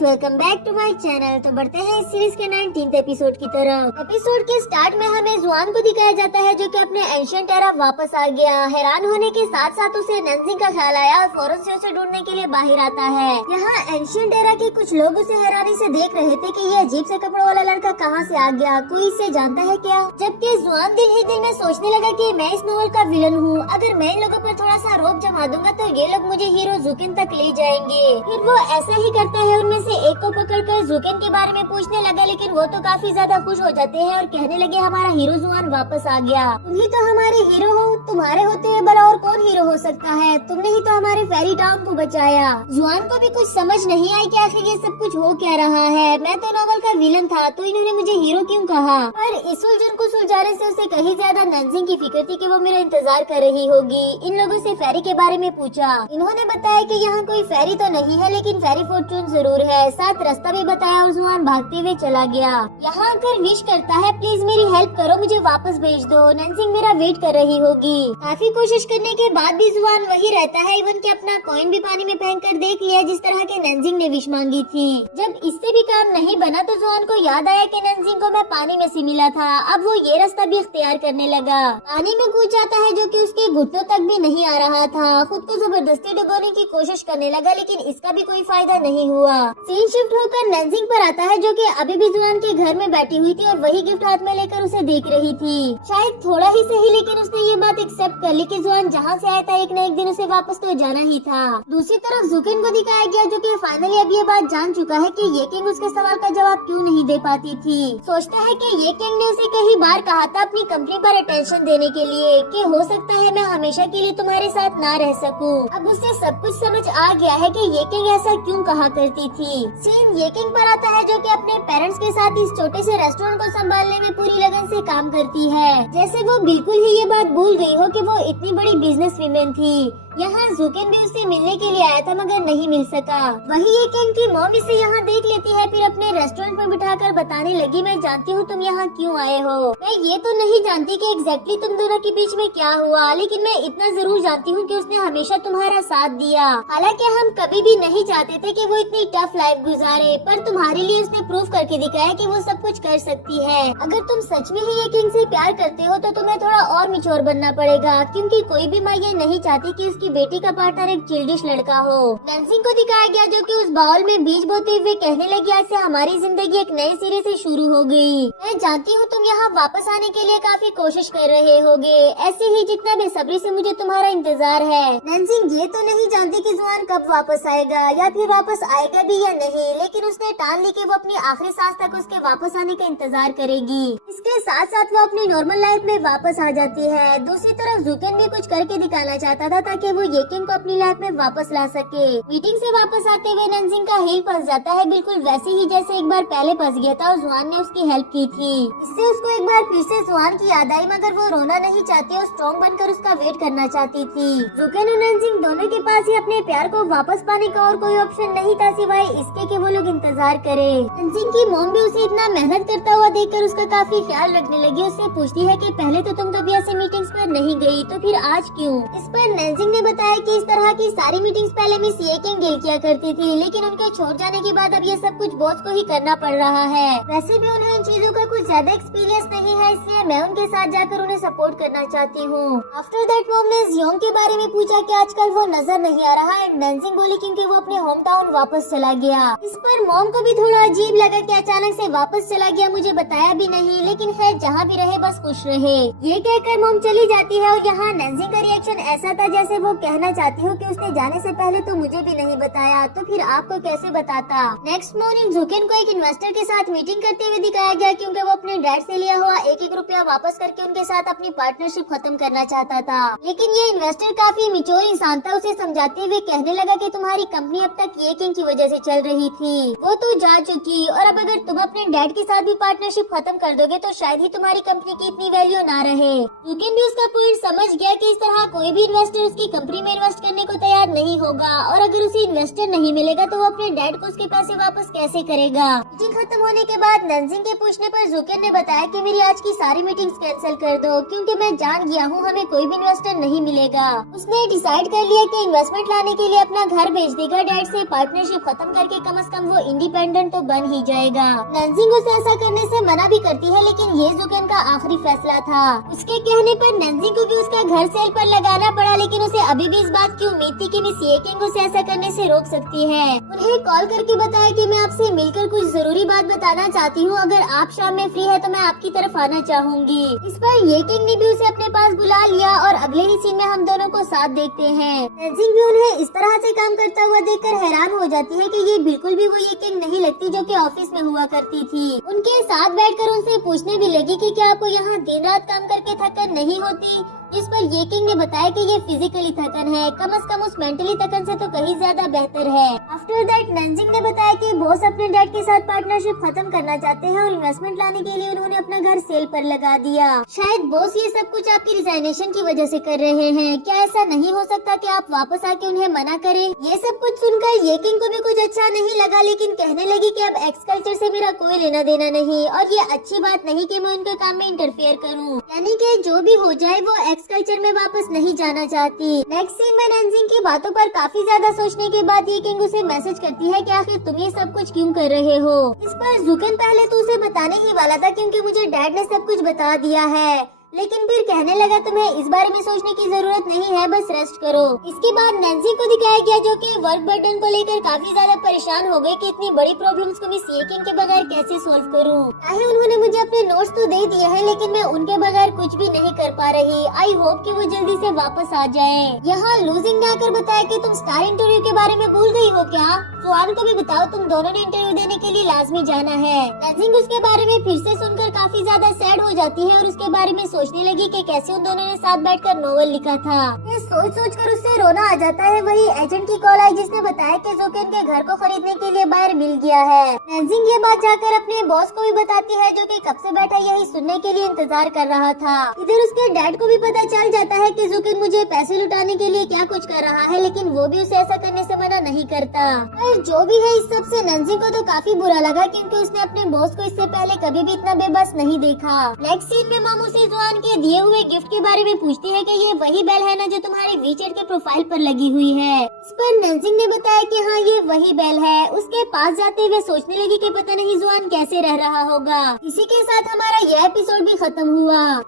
Welcome back to my channel. तो बढ़ते हैं इस सीरीज के 19th एपिसोड की तरफ। एपिसोड के स्टार्ट में हमें जुआन को दिखाया जाता है जो कि अपने एंशिएंट एरा वापस आ गया। हैरान होने के साथ साथ उसे नैन्सी का ख्याल आया और फौरन से उसे ढूंढने के लिए बाहर आता है। यहाँ एंशिएंट एरा के कुछ लोग उसे हैरानी से देख रहे थे कि ये अजीब से कपड़ों वाला लड़का कहाँ से आ गया, कोई इसे जानता है क्या। जबकि जुआन दिल ही दिल में सोचने लगा कि मैं इस नॉवल का विलन हूँ, अगर मैं इन लोगों पर थोड़ा सा रोब जमा दूंगा तो ये लोग मुझे हीरो जुकिन तक ले जाएंगे। फिर वो ऐसा ही करता है, उनमें से एक को पकड़कर जुकिन के बारे में पूछने लगा, लेकिन वो तो काफी ज्यादा खुश हो जाते हैं और कहने लगे हमारा हीरो जुआन वापस आ गया। तुम ही तो हमारे हीरो हो, तुम्हारे होते हुए भला और कौन हीरो हो सकता है, तुमने ही तो हमारे फेरी टाउन को बचाया। जुआन को भी कुछ समझ नहीं आई कि आखिर ये सब कुछ हो क्या रहा है। मैं तो नॉवल का विलन था तो इन्होंने मुझे हीरो क्यों कहा। पर इस उलझन को सुलझाने से उसे कहीं ज्यादा नैन्सी की फिक्र थी कि वो मेरा इंतजार कर रही होगी। इन लोगों से फेरी के बारे में पूछा। इन्होंने बताया कि यहाँ कोई फेरी तो नहीं है लेकिन फेरी फॉर्चून जरूर है। साथ रास्ता भी बताया और जुआन भागते हुए चला गया। यहाँ आकर विश करता है प्लीज मेरी हेल्प करो, मुझे वापस भेज दो, नैन्सी मेरा वेट कर रही होगी। काफी कोशिश करने के बाद भी जुआन वही रहता है। इवन के अपना कॉइन भी पानी में फेंक कर देख लिया जिस तरह के नैन्सी ने विश मांगी थी। जब इससे भी काम नहीं बना तो जुआन को याद आया कि नैन्सी को मैं पानी में से मिला था। अब वो ये रास्ता भी इख्तियार करने लगा। पानी में कूद जाता है जो कि उसके घुटनों तक भी नहीं आ रहा था। खुद को जबरदस्ती डुबोने की कोशिश करने लगा लेकिन इसका भी कोई फायदा नहीं हुआ। सीन शिफ्ट होकर नैन्सी पर आता है जो कि अभी भी जुआन के घर में बैठी हुई थी और वही गिफ्ट हाथ में लेकर उसे देख रही थी। शायद थोड़ा ही सही लेकिन उसने ये बात एक्सेप्ट कर ली कि जुआन जहाँ से आया था एक न एक दिन उसे वापस तो जाना ही था। दूसरी तरफ जुकिन को दिखाया गया जो कि फाइनली अब ये बात जान चुका है कि ये किंग उसके सवाल का जवाब क्यों नहीं दे पाती थी। सोचता है कि ये किंग ने उसे कई बार कहा था अपनी कंपनी पर अटेंशन देने के लिए कि हो सकता है मैं हमेशा के लिए तुम्हारे साथ ना रह सकूं। अब उसे सब कुछ समझ आ गया है कि ये किंग ऐसा क्यों कहा करती थी। सीन ये किंग पर आता है जो कि अपने पेरेंट्स के साथ इस छोटे से रेस्टोरेंट को संभालने में पूरी लगन से काम करती है, जैसे वो बिल्कुल ही ये बात भूल गई हो कि वो इतनी बड़ी बिजनेस वीमेन थी। यहाँ जुकिन भी उससे मिलने के लिए आया था मगर नहीं मिल सका। वही ये किंग की मॉम इसे यहाँ देख लेती है, फिर अपने रेस्टोरेंट में बिठाकर बताने लगी मैं जानती हूँ तुम यहाँ क्यों आए हो। मैं ये तो नहीं जानती कि एग्जैक्टली तुम दोनों के बीच में क्या हुआ, लेकिन मैं इतना जरूर जानती हूँ कि उसने हमेशा तुम्हारा साथ दिया। हालांकि हम कभी भी नहीं चाहते थे कि वो इतनी टफ लाइफ गुजारे, पर तुम्हारे लिए उसने प्रूव करके दिखाया कि वो सब कुछ कर सकती है। अगर तुम सच में ही ये किंग से प्यार करते हो तो तुम्हें थोड़ा और मिच्योर बनना पड़ेगा, क्योंकि कोई भी माँ ये नहीं चाहती कि उसकी बेटी का पार्टनर एक चिल्डिश लड़का हो। नैन्सी को दिखाया गया जो कि उस बाउल में बीज बोते हुए कहने लगी आज से हमारी जिंदगी एक नए सिरे से शुरू हो गई। मैं जानती हूँ तुम यहाँ वापस आने के लिए काफी कोशिश कर रहे होगे, ऐसे ही जितना बेसब्री से मुझे तुम्हारा इंतजार है। नैन्सी ये तो नहीं जानती कि जुआन कब वापस आएगा या फिर वापस आएगा भी या नहीं, लेकिन उसने ठान ली कि वो अपनी आखिरी सांस तक उसके वापस आने का इंतजार करेगी। इसके साथ साथ वो अपनी नॉर्मल लाइफ में वापस आ जाती है। दूसरी तरफ जुकिन भी कुछ करके दिखाना चाहता था ताकि वो ये किंग को अपनी लाइफ में वापस ला सके। मीटिंग से वापस आते हुए नैन्सी का हील फंस जाता है, बिल्कुल वैसे ही जैसे एक बार पहले फंस गया था और जुआन ने उसकी हेल्प की थी। इससे उसको एक बार फिर से जुआन की याद आई, मगर वो रोना नहीं चाहती और स्ट्रॉन्ग बनकर उसका वेट करना चाहती थी। जुकिन और नैन्सी दोनों के पास ही अपने प्यार को वापस पाने का और कोई ऑप्शन नहीं था सिवाय इसके कि वो लोग इंतजार करे। नैन्सी की मॉम भी उसे इतना मेहनत करता हुआ देखकर उसका काफी ख्याल रखने लगी। उससे पूछती है कि पहले तो तुम कभी ऐसे मीटिंग्स पर नहीं गई तो फिर आज क्यों। इस पर नैन्सी ने बताया कि इस तरह की सारी मीटिंग्स पहले मिस ये किंग डील किया करती थी, लेकिन उनके छोड़ जाने के बाद अब ये सब कुछ बॉस को ही करना पड़ रहा है। वैसे भी उन्हें इन चीजों का कुछ ज्यादा एक्सपीरियंस नहीं है, इसलिए मैं उनके साथ जाकर उन्हें सपोर्ट करना चाहती हूँ। आफ्टर दैट मॉम ने जियोंग के बारे में पूछा कि आजकल वो नजर नहीं आ रहा है। नैन्सी बोली क्योंकि वो अपने होम टाउन वापस चला गया। इस पर मॉम को भी थोड़ा अजीब लगा कि अचानक से वापस चला गया, मुझे बताया भी नहीं, लेकिन खैर जहाँ भी रहे बस खुश रहे। ये कहकर मॉम चली जाती है और यहाँ नैन्सी का रिएक्शन ऐसा था जैसे वो कहना चाहती हूँ कि उसने जाने से पहले तो मुझे भी नहीं बताया, तो फिर आपको कैसे बताता। नेक्स्ट मॉर्निंग जुकिन को एक इन्वेस्टर के साथ मीटिंग करते हुए दिखाया गया क्योंकि वो अपने डैड से लिया हुआ एक रुपया वापस करके उनके साथ अपनी पार्टनरशिप खत्म करना चाहता था। लेकिन ये इन्वेस्टर काफी मिच्योर इंसान था, उसे समझाते हुए कहने लगा कि तुम्हारी कंपनी अब तक ये किंग की वजह से चल रही थी, वो तो जा चुकी और अब अगर तुम अपने डैड के साथ भी पार्टनरशिप खत्म कर दोगे तो शायद ही तुम्हारी कंपनी की इतनी वैल्यू ना रहे। जुकिन भी उसका पॉइंट समझ गया कि इस तरह कोई भी इन्वेस्टर उसकी कंपनी में इन्वेस्ट करने को तैयार नहीं होगा और अगर उसे इन्वेस्टर नहीं मिलेगा तो वो अपने डैड को उसके पैसे वापस कैसे करेगा। मीटिंग खत्म होने के बाद नंजिंग के पूछने पर जुकेन ने बताया कि मेरी आज की सारी मीटिंग्स कैंसिल कर दो, क्योंकि मैं जान गया हूँ हमें कोई भी इन्वेस्टर नहीं मिलेगा। उसने डिसाइड कर लिया कि इन्वेस्टमेंट लाने के लिए अपना घर बेच देगा डैड से, पार्टनरशिप खत्म करके कम से कम वो इंडिपेंडेंट तो बन ही जाएगा। नंजिंग उसे ऐसा करने से मना भी करती है, लेकिन ये जुकेन का आखिरी फैसला था। उसके कहने पर नंजिंग को भी उसका घर सेल पर लगाना पड़ा, लेकिन उसे अभी भी इस बात की उम्मीद थी कि मिस ये किंग उसे ऐसा करने से रोक सकती है। उन्हें कॉल करके बताया कि मैं आपसे मिलकर कुछ जरूरी बात बताना चाहती हूँ, अगर आप शाम में फ्री है तो मैं आपकी तरफ आना चाहूँगी। इस पर ये किंग ने भी उसे अपने पास बुला लिया और अगले ही सीन में हम दोनों को साथ देखते हैं। नंजिंग भी उन्हें इस तरह से काम करता हुआ देखकर हैरान हो जाती है कि ये बिल्कुल भी वो ये किंग नहीं लगती जो कि ऑफिस में हुआ करती थी। उनके साथ बैठकर उनसे पूछने भी लगी कि क्या आपको यहाँ दिन रात काम करके थकन नहीं होती, जिस पर ये किंग ने बताया कि ये फिजिकली थकन है, कम से कम उस मेंटली थकन से तो कहीं ज्यादा बेहतर है। आफ्टर दैट नंजिंग ने बताया कि बॉस अपने डैड के साथ पार्टनरशिप खत्म करना चाहते हैं और इन्वेस्टमेंट लाने के लिए उन्होंने अपना घर सेल पर लगा दिया। शायद बॉस ये सब कुछ आपकी रिजाइनेशन की वजह से कर रहे हैं, क्या ऐसा नहीं हो सकता कि आप वापस आके उन्हें मना करें। ये सब कुछ सुनकर ये किंग को भी कुछ अच्छा नहीं लगा, लेकिन कहने लगी कि अब एक्स कल्चर से मेरा कोई लेना देना नहीं और ये अच्छी बात नहीं कि मैं उनके काम में इंटरफेयर करूँ, यानी कि जो भी हो जाए वो एक्स कल्चर में वापस नहीं जाना चाहती। नेक्स्ट सीन में नंजिंग की बातों पर काफी ज्यादा सोचने के बाद ये किंग उसे मैसेज करती है कि आखिर तुम ये सब कुछ क्यों कर रहे हो। इस पर जुकेन पहले तो उसे बताने ही वाला था क्योंकि मुझे डैड ने सब कुछ बता दिया है, लेकिन फिर कहने लगा तुम्हें इस बारे में सोचने की जरूरत नहीं है, बस रेस्ट करो। इसके बाद नंजिंग को दिखाया गया जो कि वर्क बर्डन को लेकर काफी ज्यादा परेशान हो गई कि इतनी बड़ी प्रॉब्लम्स को मिस ये किंग के बगैर कैसे सोल्व करूं। चाहे उन्होंने मुझे अपने नोट्स तो दे दिए हैं, लेकिन मैं उनके बगैर कुछ भी नहीं कर पा रही। आई होप कि वो जल्दी से वापस आ जाए। यहाँ लूजिंग ने आकर बताया कि तुम स्टार इंटरव्यू के बारे में भूल गई हो क्या? जुआन को भी बताओ, तुम दोनों ने इंटरव्यू देने के लिए लाजमी जाना है। नंजिंग उसके बारे में फिर से सुनकर काफी ज्यादा सैड हो जाती है और उसके बारे में सोचने लगी कि कैसे उन दोनों ने साथ बैठकर नोवेल लिखा था। ये सोच कर उससे रोना आ जाता है। वही एजेंट की कॉल आई जिसने बताया कि जुकेन के घर को खरीदने के लिए बायर मिल गया है। नंजिंग ये बात जाकर अपने बॉस को भी बताती है जो कि कब से बैठा यही सुनने के लिए इंतजार कर रहा था। इधर उसके डैड को भी पता चल जाता है कि जुकेन मुझे पैसे लुटाने के लिए क्या कुछ कर रहा है, लेकिन वो भी उसे ऐसा करने से मना नहीं करता। पर जो भी है, इस सब से नंजिंग को तो काफी बुरा लगा क्योंकि उसने अपने बॉस को इससे पहले कभी भी इतना बेबस नहीं देखा। नेक्स्ट सीन में मामू से जुआन के दिए हुए गिफ्ट के बारे में पूछती है कि ये वही बेल है ना जो तुम्हारे वीचेट के प्रोफाइल पर लगी हुई है। इस पर नंजिंग ने बताया कि हाँ ये वही बेल है। उसके पास जाते हुए सोचने लगी कि पता नहीं जुआन कैसे रह रहा होगा। इसी के साथ हमारा यह एपिसोड भी खत्म हुआ।